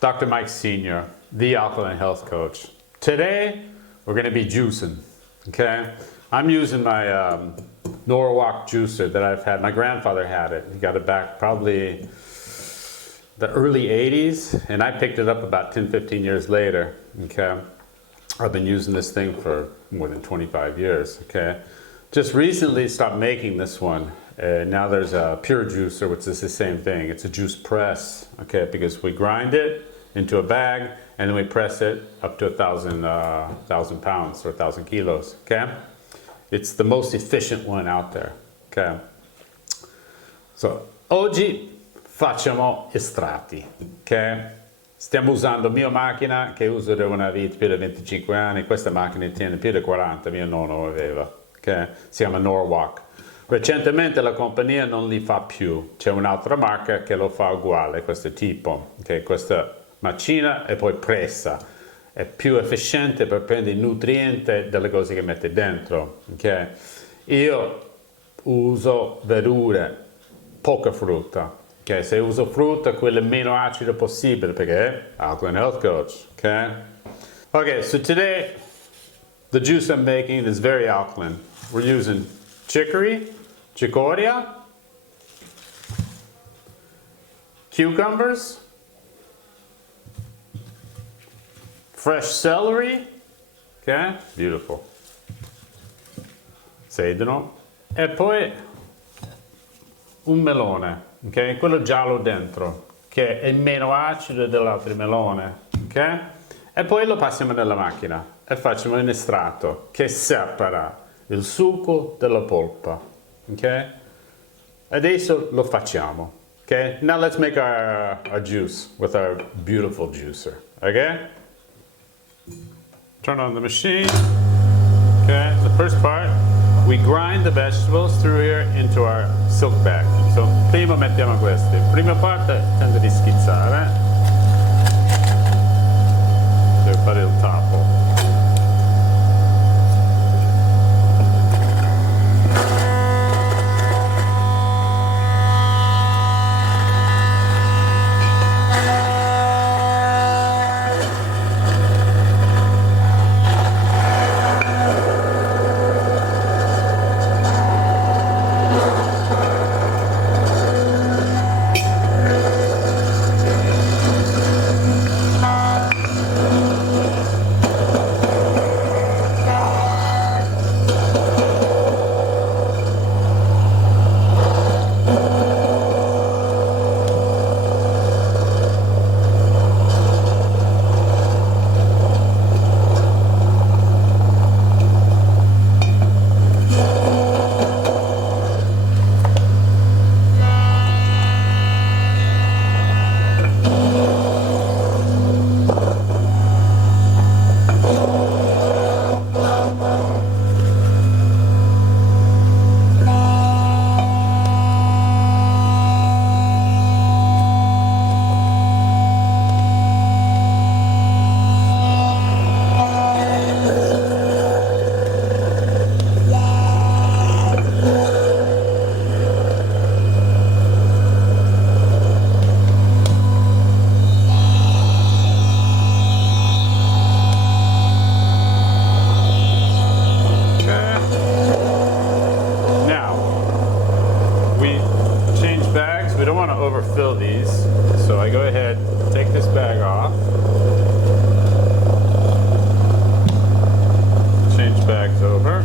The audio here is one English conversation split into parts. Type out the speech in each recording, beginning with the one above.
Dr. Mike Sr., the alkaline health coach. Today, we're going to be juicing, okay? I'm using my Norwalk juicer that I've had. My grandfather had it. He got it back probably the early 80s, and I picked it up about 10, 15 years later, okay? I've been using this thing for more than 25 years, okay? Just recently stopped making this one. Now there's a pure juicer, which is the same thing. It's a juice press, okay? Because we grind it into a bag, and then we press it up to 1,000 pounds or 1,000 kilos, okay? It's the most efficient one out there, okay? So, oggi facciamo estratti, ok? Stiamo usando mia macchina che uso da una vita più di 25 anni. Questa macchina tiene più di 40, mio nonno aveva, ok? Si chiama Norwalk. Recentemente la compagnia non li fa più, c'è un'altra marca che lo fa uguale, questo tipo, ok? Questa macchina e poi pressa, è più efficiente per prendere il nutriente delle cose che mette dentro, ok? Io uso verdure, poca frutta, ok? Se uso frutta, quella meno acida possibile perché alkaline health coach, ok? Okay, so today the juice I'm making is very alkaline. We're using chicory, cicoria, cucumbers, fresh celery, okay, beautiful, sedano, e poi un melone, ok, quello giallo dentro, che è meno acido dell'altro melone, ok, e poi lo passiamo nella macchina e facciamo un estratto che separa il succo dalla polpa, ok, adesso lo facciamo, ok, now let's make our juice with our beautiful juicer, ok. Turn on the machine. Okay, the first part, we grind the vegetables through here into our silk bag. So, prima mettiamo questi. Prima parte tende di schizzare. Devo fare il tappo. Overfill these, so I go ahead, take this bag off, change bags over,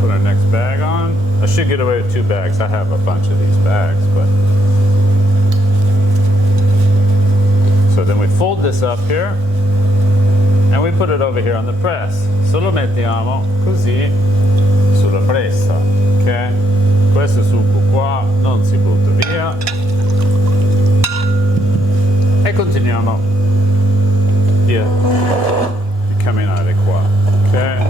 put our next bag on. I should get away with 2 bags. I have a bunch of these bags, but so then we fold this up here and we put it over here on the press. So lo mettiamo così sulla pressa, ok? Questo succo qua non si butta via e continuiamo via di camminare qua, ok?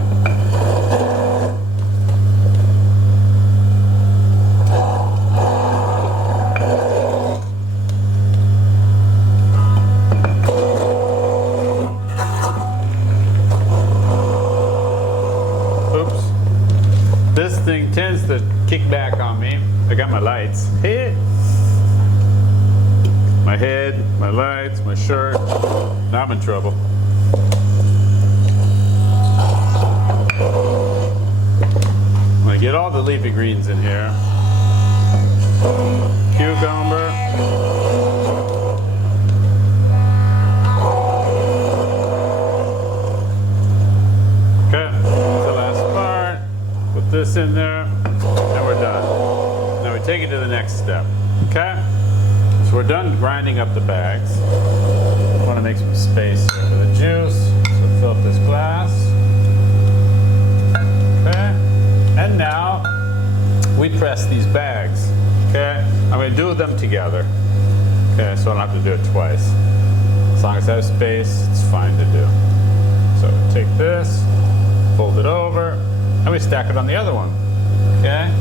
Oops. This thing tends to kick back on me. I got my lights. Hey. my head, my lights, my shirt. Now I'm in trouble. I'm gonna get all the leafy greens in here. Cucumber. Okay, that's the last part. Put this in there, and we're done. Now we take it to the next step. Okay? So we're done grinding up the bags. I want to make some space here for the juice. So fill up this glass. Okay? And now we press these bags. Okay? I'm going to do them together. Okay, so I don't have to do it twice. As long as I have space, it's fine to do. So take this, fold it over, and we stack it on the other one. Okay?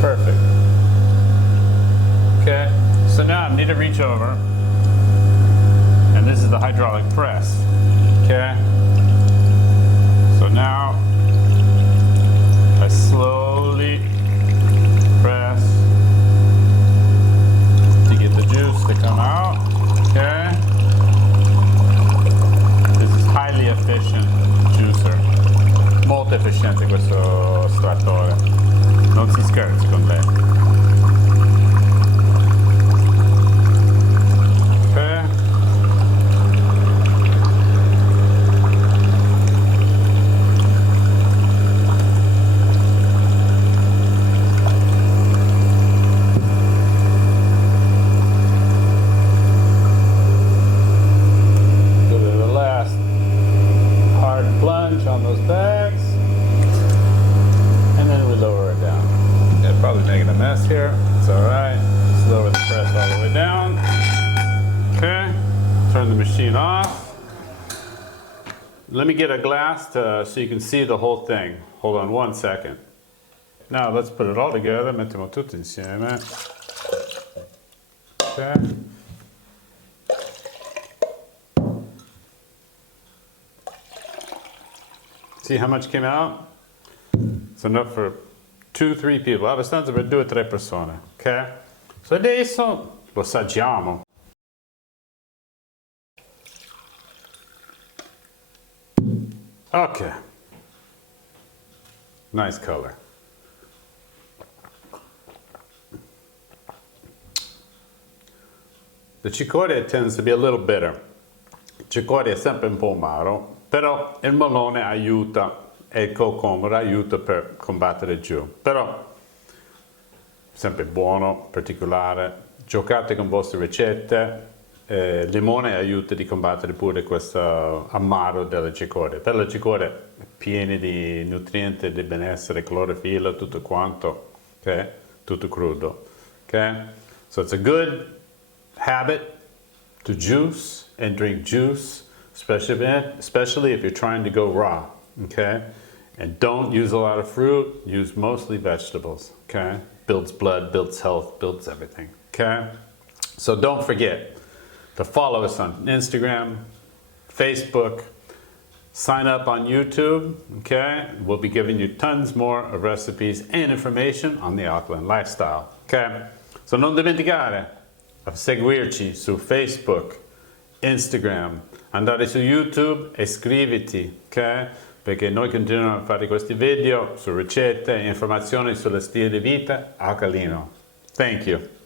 Perfect. Okay, so now I need to reach over, and this is the hydraulic press. Okay? So now I slowly press to get the juice to come out. Okay? This is highly efficient juicer. Molto efficiente questo estrattore. Non si scherzi con lei. Okay. Give it the last hard plunge on those bags. And then we lower it down. Yeah, probably making a mess here. It's alright. Just lower the press all the way down. Okay. Turn the machine off. Let me get a glass so you can see the whole thing. Hold on 1 second. Now let's put it all together. Mettiamo tutto insieme. Okay. See how much came out? It's enough for 2-3 people. Abbastanza per 2 o 3 persone. Ok? So adesso lo assaggiamo. Ok. Nice color. The cicoria tends to be a little bitter. Il cicoria è sempre un po' amaro, però il melone aiuta e il cocomero aiuta per combattere giù. Però sempre buono, particolare. Giocate con vostre ricette. Limone aiuta di combattere pure questo amaro della cicoria. Per la cicoria è piena di nutrienti, di benessere, clorofilla, tutto quanto. Okay? Tutto crudo. Okay? So it's a good habit to juice and drink juice, especially if you're trying to go raw. Okay? And don't use a lot of fruit, use mostly vegetables. Okay? Builds blood, builds health, builds everything. Okay? So don't forget to follow us on Instagram, Facebook, sign up on YouTube, okay? We'll be giving you tons more of recipes and information on the alkaline lifestyle, okay? So non dimenticare a seguirci su Facebook, Instagram, andare su YouTube e iscriviti, ok? Perché noi continuiamo a fare questi video su ricette e informazioni sullo stile di vita alcalino. Thank you.